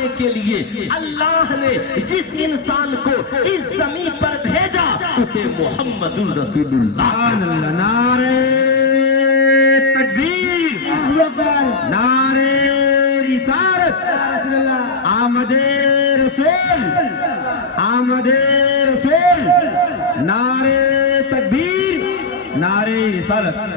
لانے کے لیے اللہ نے جس انسان کو اس زمین پر بھیجا اسے محمد الرسول اللہ. نعرہ تکبیر، نعرہ رسالت، آمد رسول، آمد رسول، نعرہ تکبیر، نعرہ رسالت.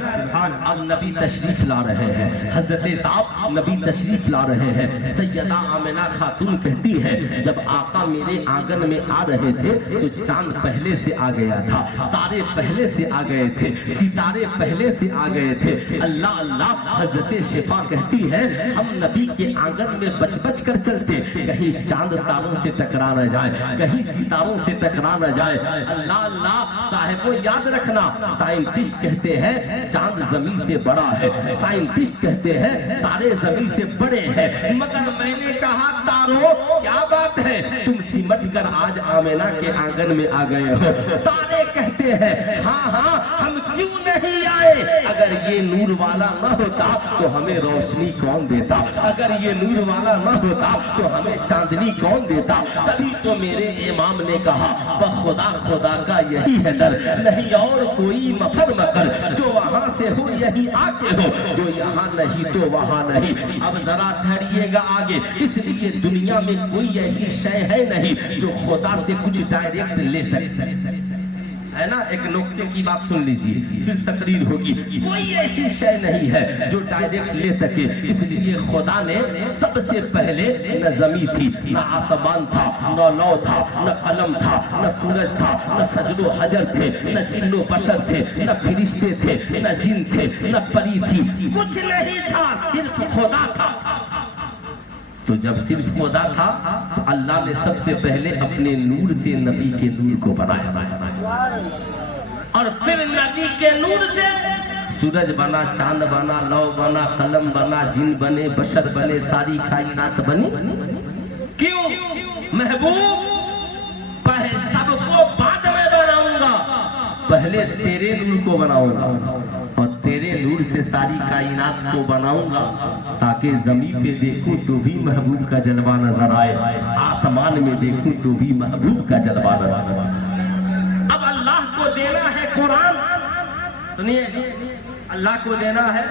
اب نبی تشریف لا رہے ہیں، حضرت صاحب نبی تشریف لا رہے ہیں. سیدہ آمنہ خاتون کہتی ہے جب آقا میرے آنگن میں آ رہے تھے تو چاند پہلے سے آ گیا تھا، تارے پہلے سے آ گئے تھے، ستارے پہلے سے آ گئے تھے. اللہ اللہ. حضرت شفا کہتی ہے ہم نبی کے آنگن میں بچ بچ کر چلتے، کہیں چاند تاروں سے ٹکرا نہ جائے، کہیں ستاروں سے ٹکرا نہ جائے. اللہ اللہ. صاحبوں یاد رکھنا، سائنٹسٹ کہتے ہیں چاند زمین سے بڑا ہے، سائنٹسٹ کہتے ہیں تارے زمین سے بڑے ہیں، مگر میں نے کہا تاروں کیا بات ہے تم سمٹ کر آج آمنہ کے آنگن میں آ گئے ہو. تارے کہتے ہیں ہاں ہاں ہم کیوں نہیں آئے، اگر یہ نور والا نہ ہوتا تو ہمیں روشنی کون دیتا، اگر یہ نور والا نہ ہوتا تو ہمیں چاندنی کون دیتا. تبھی تو میرے امام نے کہا بخدا خدا کا یہی ہے در، نہیں اور کوئی مفر مکر، جو وہاں سے ہو یہی آکے ہو، جو یہاں نہیں تو وہاں نہیں. اب ذرا ٹھہریے گا آگے، اس لیے دنیا میں کوئی ایسی شے ہے نہیں جو خدا سے کچھ ڈائریکٹ لے سکتے ہے نا. ایک نقطے کی بات سن لیجئے پھر تقریر ہوگی. کوئی ایسی شے نہیں ہے جو ڈائریکٹ لے سکے، اس لیے خدا نے سب سے پہلے نہ زمین تھی، نہ آسمان تھا، نہ لو تھا، نہ قلم تھا، نہ سورج تھا، نہ سجد و حجر تھے، نہ جن و بشر تھے، نہ فرشتے تھے، نہ جن تھے، نہ پری تھی، کچھ نہیں تھا، صرف خدا تھا. تو جب صرف خدا تھا تو اللہ نے سب سے پہلے اپنے نور سے نبی کے نور کو بنایا، اور پھر نبی کے نور سے سورج بنا، چاند بنا، لو بنا، قلم بنا، جن بنے، بشر بنے، ساری کائنات بنی. کیوں؟ محبوب سب کو بعد میں بناؤں گا، پہلے تیرے نور کو بناؤں گا اور تیرے نور سے ساری کائنات کو بناؤں گا تاکہ زمین پہ دیکھوں تو بھی محبوب کا جلوہ نظر آئے، آسمان میں دیکھوں تو بھی محبوب کا جلوہ نظر آئے. اب اللہ کو دینا ہے قرآن، سنیے اللہ کو دینا ہے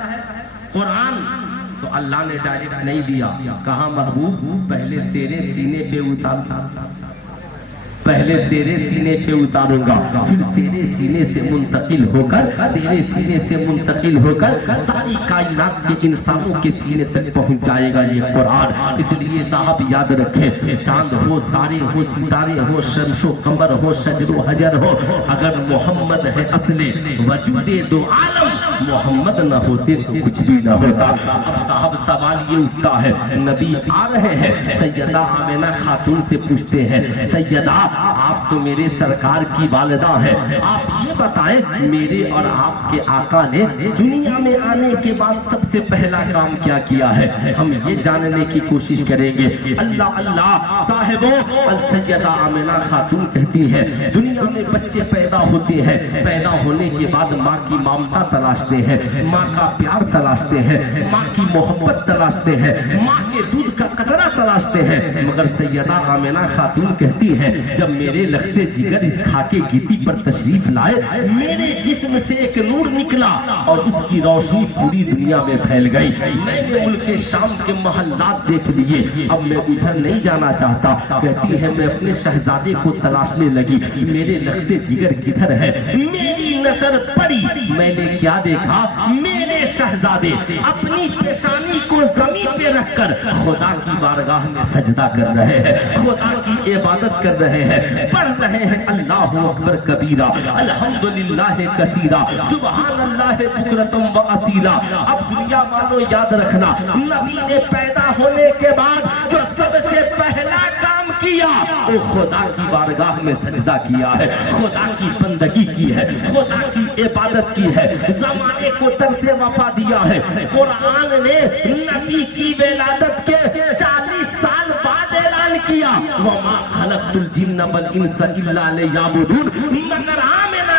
قرآن، تو اللہ نے ڈائریکٹ نہیں دیا. کہا محبوب پہلے تیرے سینے پہ اتارتا، پہلے تیرے سینے پہ اتاروں گا، پھر تیرے سینے سے منتقل ہو کر، تیرے سینے سے منتقل ہو کر ساری کائنات کے انسانوں کے سینے تک پہنچ جائے گا یہ قرآن. اس لیے صاحب یاد رکھیں، چاند ہو، تارے ہو، ستارے ہو، شمس و قمر ہو، شجر و حجر ہو، اگر محمد ہے اصل وجود دو عالم، محمد نہ ہوتے تو کچھ بھی نہ ہوتا. اب صاحب سوال یہ اٹھتا ہے، نبی آ رہے ہیں، سیدہ آمنہ خاتون سے پوچھتے ہیں سیدہ آپ تو میرے سرکار کی والدہ ہے، آپ یہ بتائیں میرے اور آپ کے آقا نے دنیا میں آنے کے بعد سب سے پہلا کام کیا کیا ہے، ہم یہ جاننے کی کوشش کریں گے. اللہ اللہ. صاحبوں السیدہ آمنہ خاتون کہتی ہے دنیا میں بچے پیدا ہوتے ہیں، پیدا ہونے کے بعد ماں کی ممتا تلاشتے ہیں، ماں کا پیار تلاشتے ہیں، ماں کی محبت تلاشتے ہیں، ماں کے دودھ کا قطرہ تلاشتے ہیں. مگر سیدہ آمنہ خاتون کہتی ہے جب میرے لختے جگر اس خاکے گیتی پر تشریف لائے، میرے جسم سے ایک نور نکلا اور اس کی روشنی پوری دنیا میں پھیل گئی. میں نے ملک شام کے محلات دیکھ لیے، اب میں ادھر نہیں جانا چاہتا. کہتی ہے میں اپنے شہزادے کو تلاشنے لگی، میرے لختے جگر کدھر ہے. میری نظر پڑی، میں نے کیا دیکھا، میرے شہزادے اپنی پیشانی کو زمین پہ رکھ کر خدا کی بارگاہ میں سجدہ کر رہے ہیں، خدا کی عبادت کر رہے ہیں، پڑھ رہے ہیں اللہ اکبر کبیرہ، الحمدللہ کثیرہ، سبحان اللہ بکرتم و اصیلا. اب دنیا والوں یاد رکھنا، نبی نے پیدا ہونے کے بعد جو سب سے پہلا کام کیا وہ خدا کی بارگاہ میں سجدہ کیا ہے، خدا کی بندگی کی ہے، خدا کی عبادت کی ہے، زمانے کو درس وفا دیا ہے. قرآن نے نبی کی ولادت کے 40 سال بعد اعلان کیا وَمَا خَلَقْتُ الْجِنَّ وَالْإِنسَ إِلَّا لِيَعْبُدُونِ. مگر آمنہ